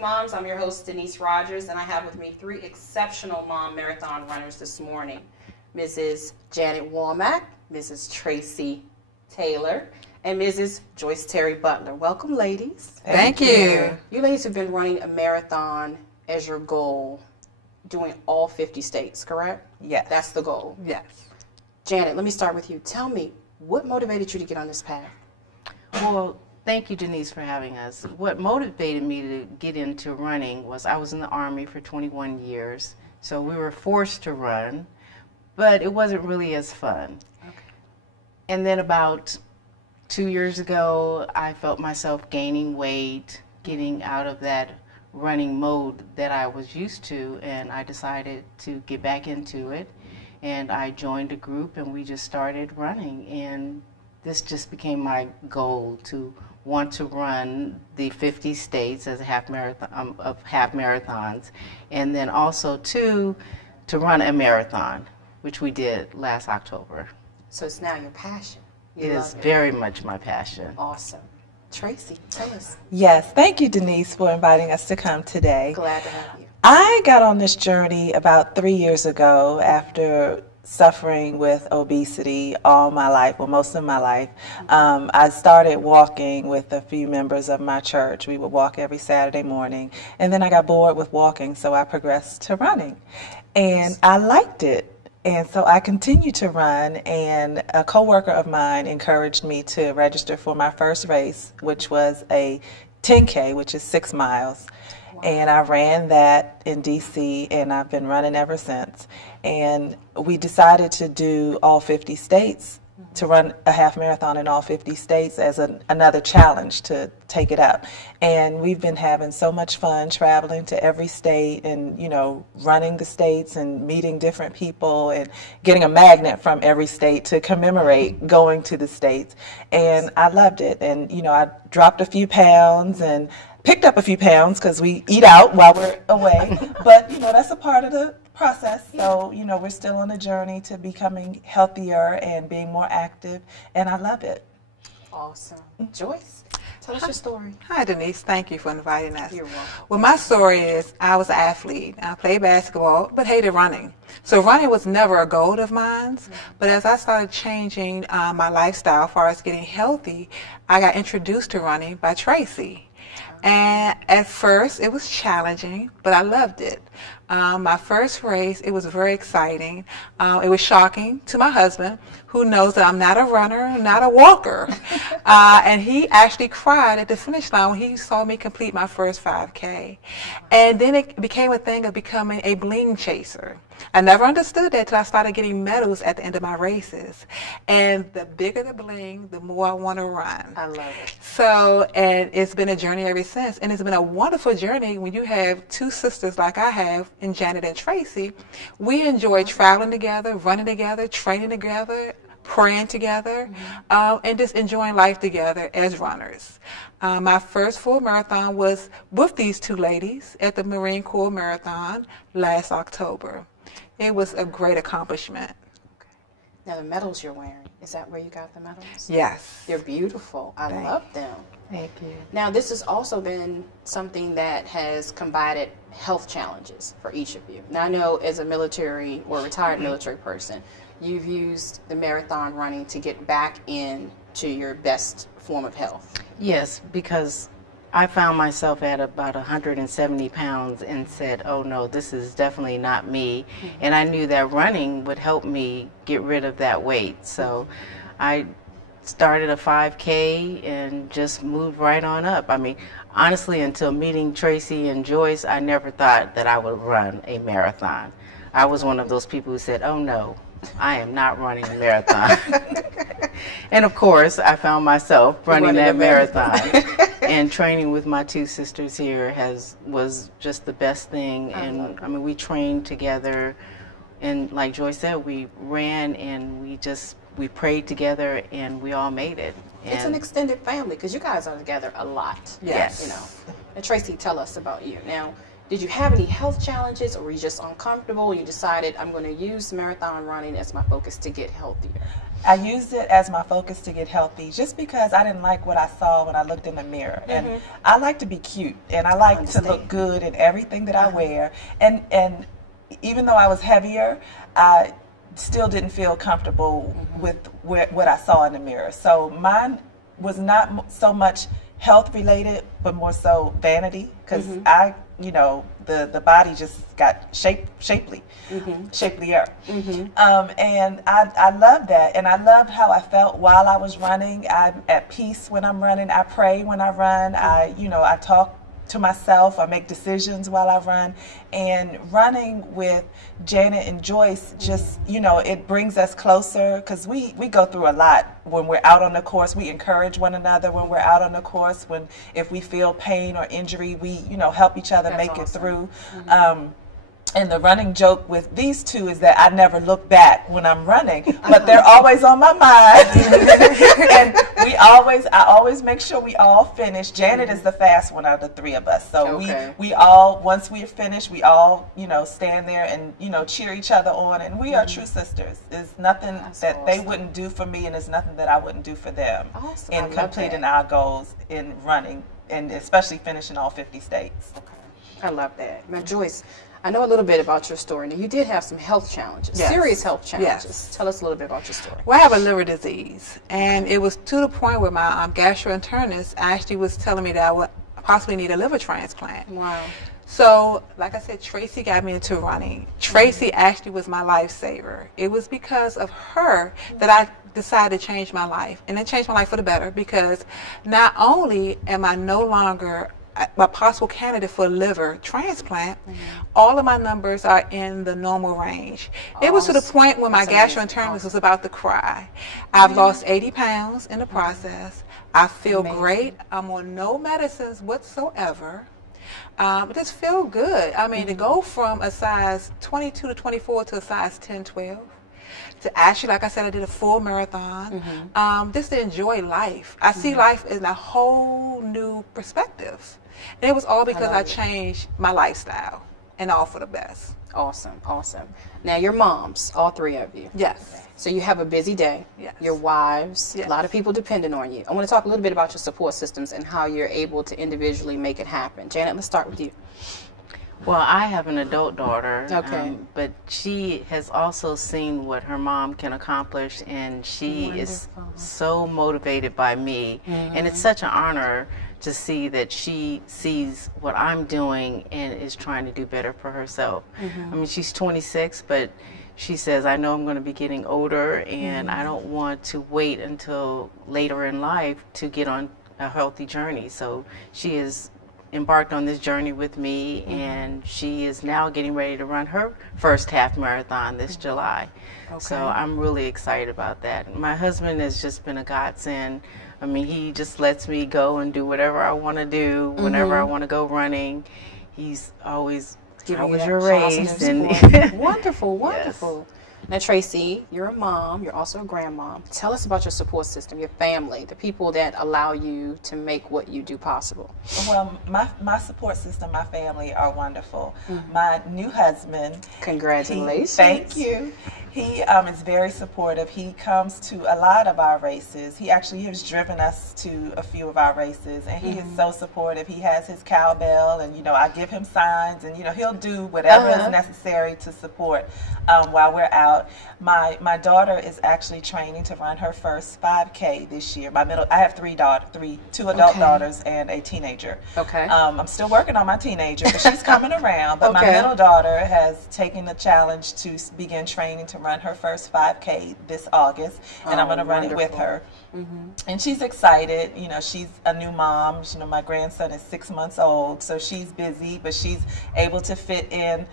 Moms. I'm your host, Denise Rogers, and I have with me three exceptional mom marathon runners this morning. Mrs. Janet Womack, Mrs. Tracey Taylor, and Mrs. Joyce Terry-Butler. Welcome, ladies. Thank you. You ladies have been running a marathon as your goal, doing all 50 states, correct? Yes. That's the goal. Yes. Janet, let me start with you. Tell me, what motivated you to get on this path? Well, thank you, Denise, for having us. What motivated me to get into running was I was in the Army for 21 years, so we were forced to run, but it wasn't really as fun. Okay. And then about 2 years ago, I felt myself gaining weight, getting out of that running mode that I was used to, and I decided to get back into it. And I joined a group, and we just started running, and this just became my goal to want to run the 50 states as a half marathons, and then also to run a marathon, which we did last October. So it's now your passion. You It love is very much my passion. Awesome. Tracy, tell us. Yes, thank you, Denise, for inviting us to come today. Glad to have you. I got on this journey about 3 years ago after suffering with obesity all my life, well, most of my life. I started walking with a few members of my church. We would walk every Saturday morning, and then I got bored with walking, so I progressed to running. And I liked it. And so I continued to run, and a coworker of mine encouraged me to register for my first race, which was a 10K, which is 6 miles. Wow. And I ran that in DC, and I've been running ever since. And we decided to do all 50 states, to run a half marathon in all 50 states as another challenge to take it up. And we've been having so much fun traveling to every state and, you know, running the states and meeting different people and getting a magnet from every state to commemorate going to the states. And I loved it. And, you know, I dropped a few pounds and picked up a few pounds because we eat out while we're away. But, you know, that's a part of the process. So, you know, we're still on a journey to becoming healthier and being more active, and I love it. Awesome. Joyce, tell us your story. Hi, Denise. Thank you for inviting us. You're welcome. Well, my story is I was an athlete. I played basketball, but hated running. So running was never a goal of mine. But as I started changing my lifestyle as far as getting healthy, I got introduced to running by Tracey. And at first, it was challenging, but I loved it. My first race, it was very exciting. It was shocking to my husband, who knows that I'm not a runner, not a walker. And he actually cried at the finish line when he saw me complete my first 5K. And then it became a thing of becoming a bling chaser. I never understood that till I started getting medals at the end of my races. And the bigger the bling, the more I want to run. I love it. So, and it's been a journey ever since. And it's been a wonderful journey when you have two sisters like I have in Janet and Tracey. We enjoy traveling together, running together, training together, praying together, and just enjoying life together as runners. My first full marathon was with these two ladies at the Marine Corps Marathon last October. It was a great accomplishment. Okay. Now the medals you're wearing, is that where you got the medals? Yes. They're beautiful. I love them. Thank you. Now this has also been something that has combated health challenges for each of you. Now I know as a military or retired military person, you've used the marathon running to get back into your best form of health. Yes, because I found myself at about 170 pounds and said, oh no, this is definitely not me. And I knew that running would help me get rid of that weight. So I started a 5K and just moved right on up. I mean, honestly, until meeting Tracey and Joyce, I never thought that I would run a marathon. I was one of those people who said, oh no, I am not running a marathon. And of course, I found myself running that marathon. And training with my two sisters here was just the best thing. And I mean, we trained together, and like Joyce said, we ran and we prayed together, and we all made it. And it's an extended family because you guys are together a lot. Yes. You know. And Tracey, tell us about you. Now, did you have any health challenges, or were you just uncomfortable? You decided, I'm going to use marathon running as my focus to get healthier. I used it as my focus to get healthy just because I didn't like what I saw when I looked in the mirror. And I like to be cute, and I like to look good in everything that I wear. And even though I was heavier, I still didn't feel comfortable with what I saw in the mirror. So mine was not so much health related, but more so vanity, because the body just got shapelier. And I love that, and I loved how I felt while I was running. I'm at peace when I'm running. I pray when I run. I talk to myself. I make decisions while I run. And running with Janet and Joyce, just, it brings us closer, because we go through a lot when we're out on the course. We encourage one another when we're out on the course. If we feel pain or injury, we, help each other make it through. And the running joke with these two is that I never look back when I'm running, but they're always on my mind. And I always make sure we all finish. Janet is the fast one out of the three of us. So we all, once we are finished, we all, stand there and, cheer each other on. And we are true sisters. There's nothing that they wouldn't do for me, and there's nothing that I wouldn't do for them in completing our goals in running, and especially finishing all 50 states. I love that. Now, Joyce, I know a little bit about your story. Now, you did have some health challenges, serious health challenges. Yes. Tell us a little bit about your story. Well, I have a liver disease, and it was to the point where my gastrointernist actually was telling me that I would possibly need a liver transplant. Wow. So, like I said, Tracey got me into running. Tracey actually was my lifesaver. It was because of her that I decided to change my life, and it changed my life for the better, because not only am I no longer a possible candidate for a liver transplant, all of my numbers are in the normal range. It was to the point when my gastroenterologist was about to cry. I've lost 80 pounds in the process. I feel great. I'm on no medicines whatsoever. Just feel good. I mean, to go from a size 22 to 24 to a size 10, 12, to actually, like I said, I did a full marathon, just to enjoy life. I see life in a whole new perspective. And it was all because I changed my lifestyle, and all for the best. Awesome, awesome. Now, you're moms, all three of you. Yes. So you have a busy day. Yes. Your wives, Yes. a lot of people depending on you. I want to talk a little bit about your support systems and how you're able to individually make it happen. Janet, let's start with you. Well, I have an adult daughter, but she has also seen what her mom can accomplish, and she is so motivated by me. And it's such an honor to see that she sees what I'm doing and is trying to do better for herself. I mean, she's 26, but she says, I know I'm going to be getting older, and I don't want to wait until later in life to get on a healthy journey. So she is embarked on this journey with me, and she is now getting ready to run her first half marathon this July. So I'm really excited about that. My husband has just been a godsend. I mean, he just lets me go and do whatever I want to do, whenever I want to go running. He's always, how was your race? And wonderful, wonderful. Yes. Now, Tracey, you're a mom. You're also a grandmom. Tell us about your support system, your family, the people that allow you to make what you do possible. Well, my support system, my family are wonderful. My new husband. Congratulations. Thank you. He is very supportive. He comes to a lot of our races. He actually has driven us to a few of our races, and he is so supportive. He has his cowbell, and I give him signs, and he'll do whatever is necessary to support while we're out. My daughter is actually training to run her first 5K this year. I have two adult daughters and a teenager. I'm still working on my teenager, but she's coming around. But my middle daughter has taken the challenge to begin training to run her first 5K this August, and I'm going to run it with her. And she's excited. She's a new mom. My grandson is 6 months old, so she's busy, but she's able to fit in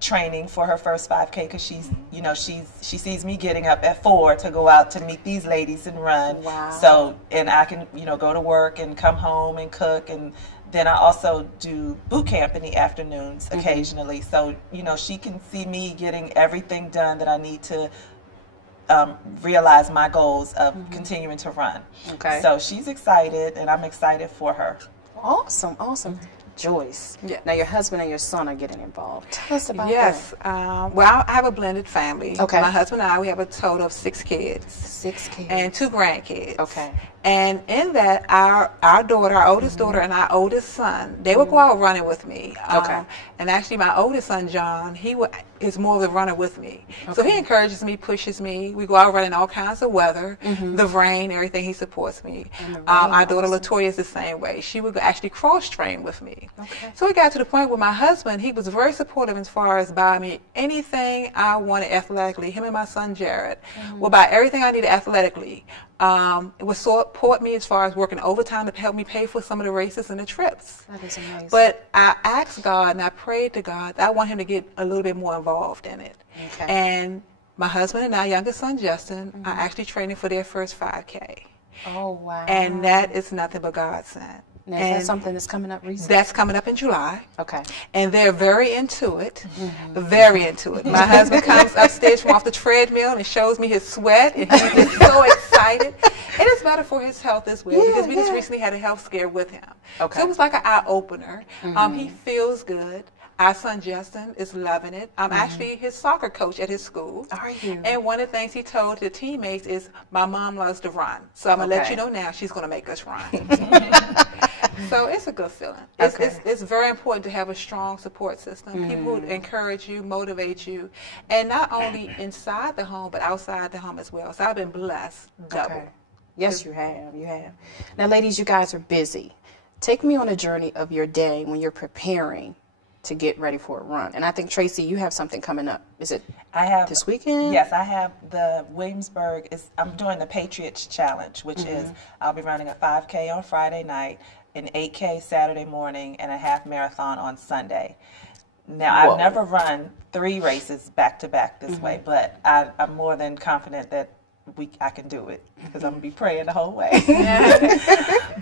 training for her first 5K because she sees me getting up at 4 to go out to meet these ladies and run. So, and I can go to work and come home and cook, and then I also do boot camp in the afternoons occasionally. So she can see me getting everything done that I need to realize my goals of continuing to run. So she's excited, and I'm excited for her. Awesome, awesome. Joyce. Yeah. Now your husband and your son are getting involved. Tell us about Yes. that. Well, I have a blended family. Okay. My husband and I, we have a total of 6 kids. 6 kids. And 2 grandkids. Okay. And in that, our daughter, our oldest daughter, and our oldest son, they would go out running with me. Okay. And actually, my oldest son, John, is more of the runner with me. So he encourages me, pushes me. We go out running all kinds of weather, the rain, everything. He supports me. Our daughter, Latoya, is the same way. She would actually cross-train with me. Okay. So we got to the point where my husband, he was very supportive as far as buying me anything I wanted athletically. Him and my son, Jared, will buy everything I needed athletically. It would support me as far as working overtime to help me pay for some of the races and the trips. That is amazing. But I asked God and I prayed to God that I want him to get a little bit more involved in it. Okay. And my husband and our youngest son, Justin, are actually training for their first 5K. Oh, wow. And that is nothing but God sent. Now, is that something that's coming up recently? That's coming up in July. Okay. And they're very into it. Very into it. My husband comes upstairs from off the treadmill and shows me his sweat, and he's just so excited. And it's better for his health as well, because we just recently had a health scare with him. Okay. So it was like an eye-opener. He feels good. Our son Justin is loving it. I'm actually his soccer coach at his school. Are you? And one of the things he told the teammates is, my mom loves to run. So I'm going to let Okay. you know now, she's going to make us run. So it's a good feeling. It's very important to have a strong support system. People who encourage you, motivate you, and not only inside the home, but outside the home as well. So I've been blessed double. Okay. Yes, you have. You have. Now, ladies, you guys are busy. Take me on a journey of your day when you're preparing to get ready for a run. And I think, Tracey, you have something coming up. Is it I have this weekend? Yes, I have the Williamsburg. I'm doing the Patriots Challenge, which is I'll be running a 5K on Friday night, an 8K Saturday morning, and a half marathon on Sunday. Now, I've never run 3 races back to back this way, but I'm more than confident that I can do it, because I'm going to be praying the whole way.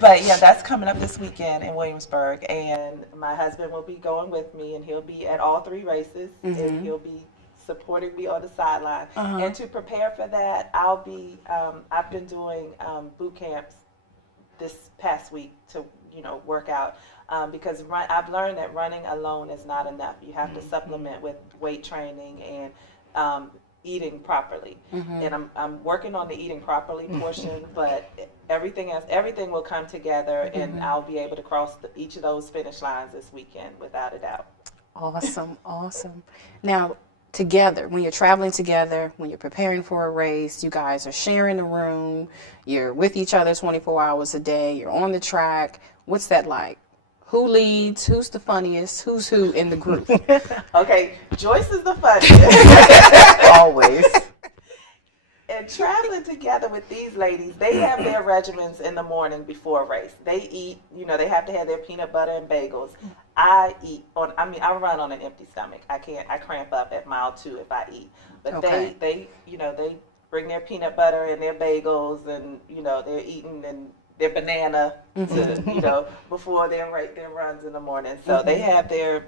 But yeah, that's coming up this weekend in Williamsburg, and my husband will be going with me, and he'll be at all 3 races, and he'll be supporting me on the sideline. And to prepare for that, I've been doing boot camps this past week to work out, because I've learned that running alone is not enough. You have to supplement with weight training and eating properly. And I'm working on the eating properly portion, but everything will come together, and I'll be able to cross each of those finish lines this weekend without a doubt. Awesome, awesome. Now, together, when you're traveling together, when you're preparing for a race, you guys are sharing the room, you're with each other 24 hours a day, you're on the track. What's that like? Who leads? Who's the funniest? Who's who in the group? Okay, Joyce is the funniest. Always. And traveling together with these ladies, they have their regimens in the morning before a race. They eat, they have to have their peanut butter and bagels. I run on an empty stomach. I cramp up at mile 2 if I eat. But they bring their peanut butter and their bagels, and, they're eating and their banana to, before their runs in the morning. So they have their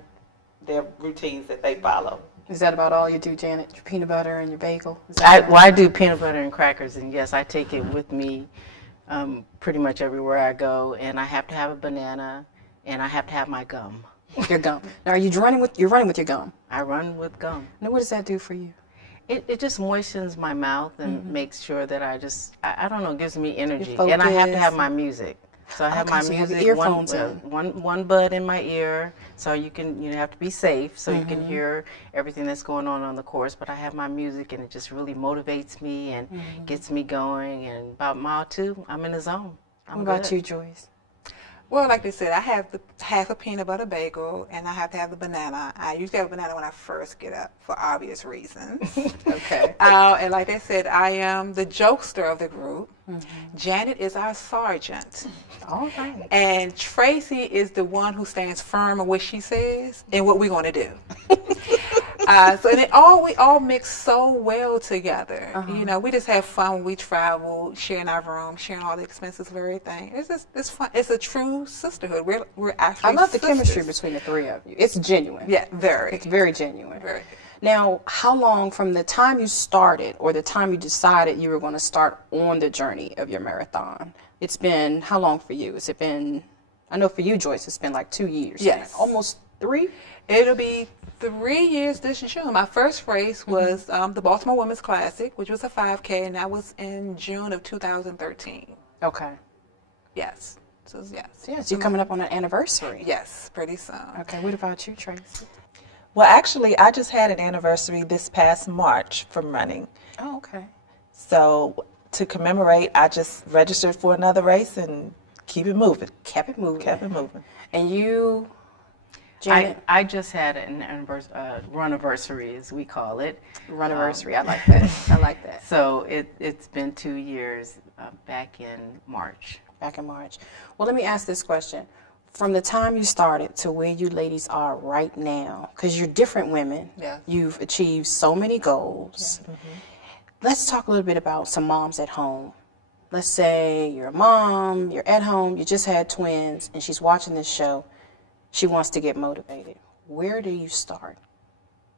routines that they follow. Is that about all you do, Janet? Your peanut butter and your bagel? I do peanut butter and crackers, and yes, I take it with me pretty much everywhere I go, and I have to have a banana, and I have to have my gum. Your gum. Now, you're running with your gum? I run with gum. Now, what does that do for you? It just moistens my mouth and makes sure that I don't know, gives me energy. You're And I have to focused. have my music. So I have my so you have music, earphones one bud in my ear, so you have to be safe, so you can hear everything that's going on the course. But I have my music, and it just really motivates me and gets me going. And about mile 2, I'm in the zone. What about you, Joyce? Well, like they said, I have the half a peanut butter bagel, and I have to have the banana. I usually have a banana when I first get up for obvious reasons. Okay. And like they said, I am the jokester of the group. Janet is our sergeant. All right. And Tracey is the one who stands firm on what she says and what we're going to do. We all mix so well together. We just have fun when we travel, sharing our room, sharing all the expenses of everything. It's fun. It's a true sisterhood. We're actually I love the sisters. chemistry between the 3 of you. It's genuine. Yeah, very. It's very genuine. Very. Now, how long from the time you started or the time you decided you were going to start on the journey of your marathon? It's been how long for you? Has it been I know for you, Joyce, it's been like 2 years. Yes. Almost 3? It'll be 3 years this June. My first race was the Baltimore Women's Classic, which was a 5K, and that was in June of 2013. Okay. Yes. So, yes. Yes, you're coming up on an anniversary. Yes, pretty soon. Okay, what about you, Tracey? Well, actually, I just had an anniversary this past March from running. Oh, okay. So to commemorate, I just registered for another race and keep it moving. Kept it moving. Kept it moving. And you, Janet? I just had an run-anniversary, as we call it. Run-anniversary, I like that. I like that. So it's been 2 years back in March. Back in March. Well, let me ask this question. From the time you started to where you ladies are right now, because you're different women, Yeah. you've achieved so many goals. Yeah. Let's talk a little bit about some moms at home. Let's say you're a mom, you're at home, you just had twins, and she's watching this show. She wants to get motivated. Where do you start?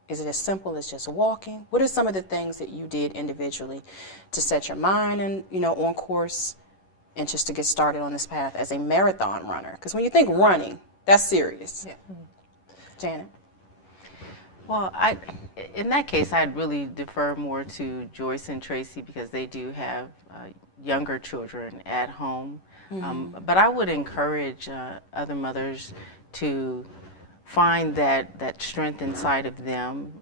Is it as simple as just walking? What are some of the things that you did individually to set your mind and, on course, and just to get started on this path as a marathon runner? Because when you think running, that's serious. Yeah. Janet? Well, in that case, I'd really defer more to Joyce and Tracey because they do have younger children at home. But I would encourage other mothers to find that strength inside of them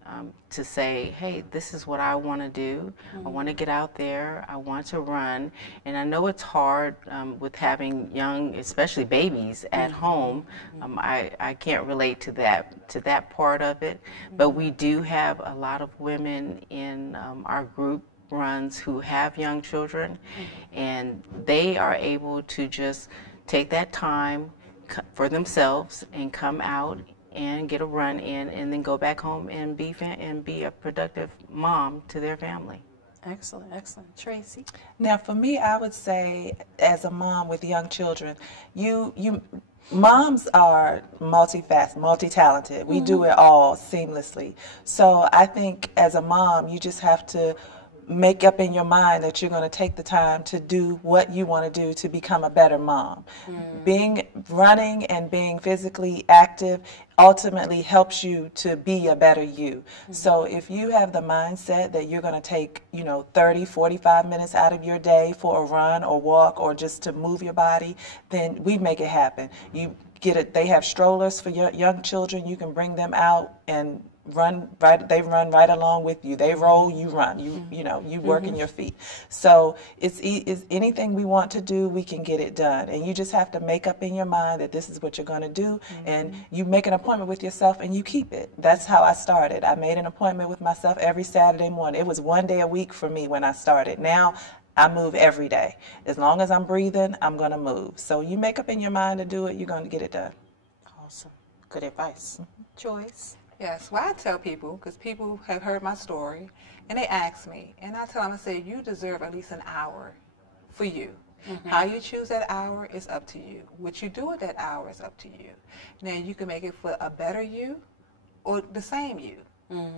to say, hey, this is what I want to do. I want to get out there. I want to run. And I know it's hard with having young, especially babies at home. I can't relate to that part of it. But we do have a lot of women in our group runs who have young children, and they are able to just take that time for themselves and come out and get a run in and then go back home and be a productive mom to their family. Excellent, excellent. Tracey? Now, for me, I would say, as a mom with young children, moms are multifaceted, multi-talented. We do it all seamlessly. So I think as a mom, you just have to make up in your mind that you're going to take the time to do what you want to do to become a better mom. Running and being physically active ultimately helps you to be a better you. So if you have the mindset that you're going to take, 30, 45 minutes out of your day for a run or walk or just to move your body, then we make it happen. You get it. They have strollers for your young children. You can bring them out and run right. They run right along with you. They roll, you run. You work in your feet. So it's anything we want to do, we can get it done. And you just have to make up in your mind that this is what you're going to do, and you make an appointment with yourself and you keep it. That's how I started. I made an appointment with myself every Saturday morning. It was 1 day a week for me when I started. Now I move every day. As long as I'm breathing, I'm going to move. So you make up in your mind to do it, you're going to get it done. Awesome. Good advice. Joyce? Yes, well, I tell people, because people have heard my story, and they ask me, and I tell them, I say, you deserve at least an hour for you. How you choose that hour is up to you. What you do with that hour is up to you. Now, you can make it for a better you or the same you.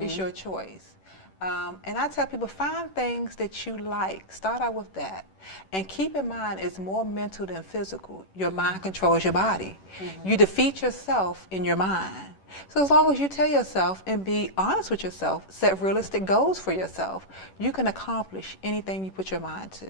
It's your choice. And I tell people, find things that you like. Start out with that. And keep in mind, it's more mental than physical. Your mind controls your body. You defeat yourself in your mind. So as long as you tell yourself and be honest with yourself, set realistic goals for yourself, you can accomplish anything you put your mind to.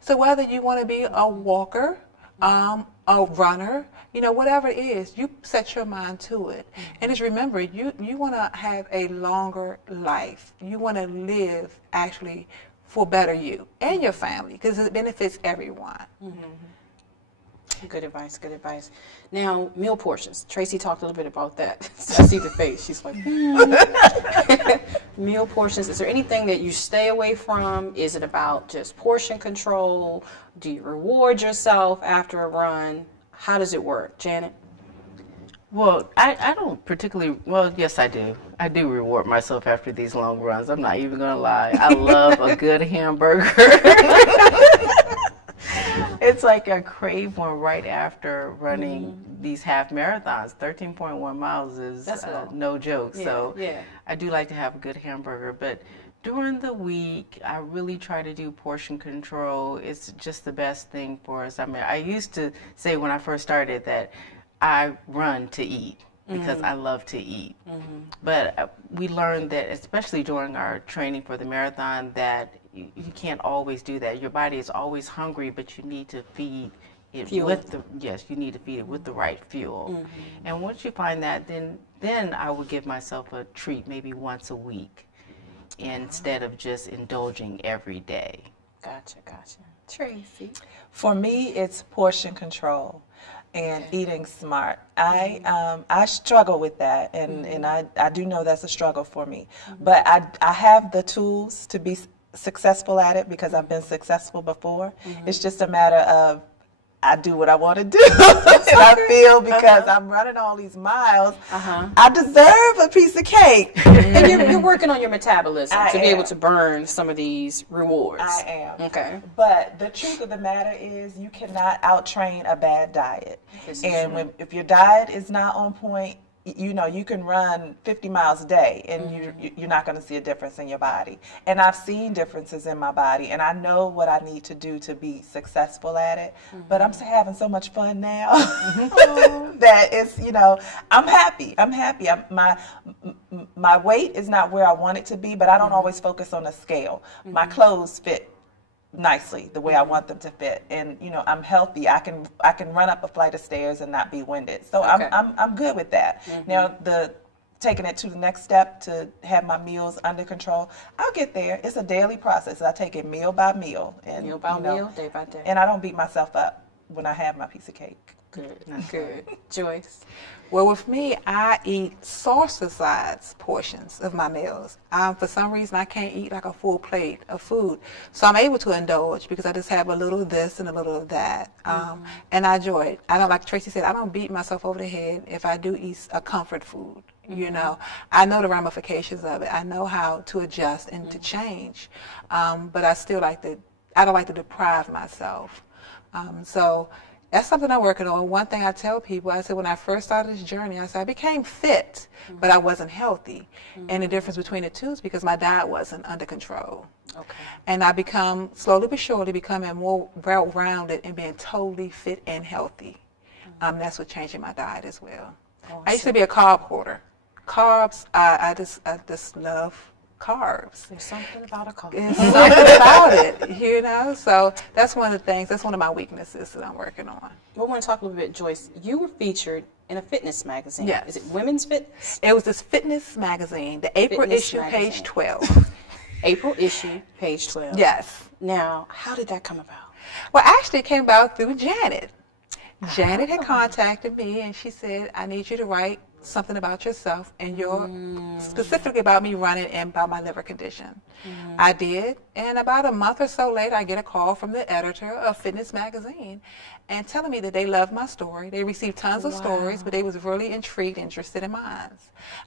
So whether you want to be a walker, a runner, whatever it is, you set your mind to it. And just remember, you want to have a longer life. You want to live actually for better you and your family, because it benefits everyone. Good advice, good advice. Now, meal portions. Tracey talked a little bit about that. I see the face. She's like, Meal portions. Is there anything that you stay away from? Is it about just portion control? Do you reward yourself after a run? How does it work? Janet? Well, I don't particularly, well, yes, I do. I do reward myself after these long runs. I'm not even going to lie. I love a good hamburger. it's like I crave one right after running these half marathons. 13.1 miles is no joke. So I do like to have a good hamburger, but during the week, I really try to do portion control. It's just the best thing for us. I mean, I used to say when I first started that I run to eat because I love to eat. But we learned that, especially during our training for the marathon, that you can't always do that. Your body is always hungry, but you need to feed it with the you need to feed it with the right fuel. And once you find that, then I would give myself a treat maybe once a week, instead of just indulging every day. Gotcha. Tracey? For me, it's portion control and eating smart. I struggle with that, and I do know that's a struggle for me. But I have the tools to be successful at it because I've been successful before. It's just a matter of I do what I want to do. And I feel because I'm running all these miles, I deserve a piece of cake. And you're working on your metabolism to be able to burn some of these rewards. I am. Okay. But the truth of the matter is you cannot out-train a bad diet. And if your diet is not on point, you know, you can run 50 miles a day and you're not going to see a difference in your body. And I've seen differences in my body, and I know what I need to do to be successful at it. But I'm having so much fun now that it's, you know, I'm happy. My weight is not where I want it to be, but I don't always focus on a scale. My clothes fit nicely the way I want them to fit, and you know, I'm healthy. I can run up a flight of stairs and not be winded, so I'm good with that. Now taking it to the next step to have my meals under control, I'll get there. It's a daily process. I take it meal by meal, and meal by meal, day by day, and I don't beat myself up when I have my piece of cake. Good. Joyce? Well, with me, I eat saucer-sized portions of my meals. For some reason, I can't eat like a full plate of food. So I'm able to indulge because I just have a little of this and a little of that. And I enjoy it. I don't, like Tracey said, I don't beat myself over the head if I do eat a comfort food. You know, I know the ramifications of it. I know how to adjust and to change. But I don't like to deprive myself. So that's something I'm working on. One thing I tell people, I said when I first started this journey, I said I became fit, but I wasn't healthy. And the difference between the two is because my diet wasn't under control. And I become, slowly but surely, becoming more well-rounded and being totally fit and healthy. That's what changing my diet as well. I used to be a carb hoarder. Carbs, I just love carbs. There's something about a carb. There's something about it, you know? So that's one of the things, that's one of my weaknesses that I'm working on. We want to talk a little bit, Joyce. You were featured in a fitness magazine. Yes. Is it Women's Fitness? It was this fitness magazine, the April issue, page 12. April issue, page 12. Yes. Now, how did that come about? Well, actually, it came about through Janet. Janet had contacted me, and she said, I need you to write something about yourself and specifically about me running and about my liver condition. I did, and about a month or so later, I get a call from the editor of Fitness Magazine and telling me that they loved my story. They received tons of stories, but they was really intrigued, interested in mine.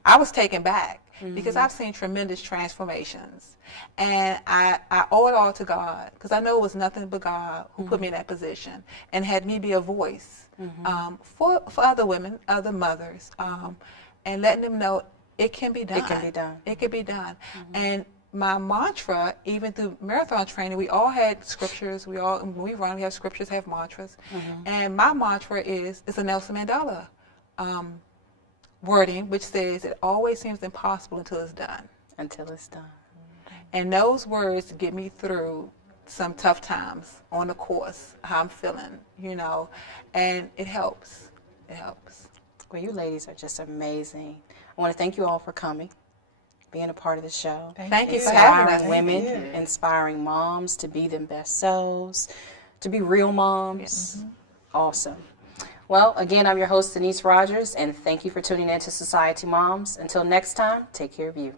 I was taken back because I've seen tremendous transformations, and I owe it all to God, because I know it was nothing but God who put me in that position and had me be a voice for other women, other mothers, and letting them know it can be done. It can be done. It can be done. And my mantra, even through marathon training, we all had scriptures. When we run, we have scriptures, have mantras. And my mantra is a Nelson Mandela wording, which says, it always seems impossible until it's done. Until it's done. And those words get me through some tough times on the course, how I'm feeling, you know, and it helps. It helps. Well, you ladies are just amazing. I want to thank you all for coming, being a part of the show. Thank you for having us. Inspiring women, inspiring moms to be their best selves, to be real moms. Awesome. Well, again, I'm your host, Denise Rogers, and thank you for tuning in to Society Moms. Until next time, take care of you.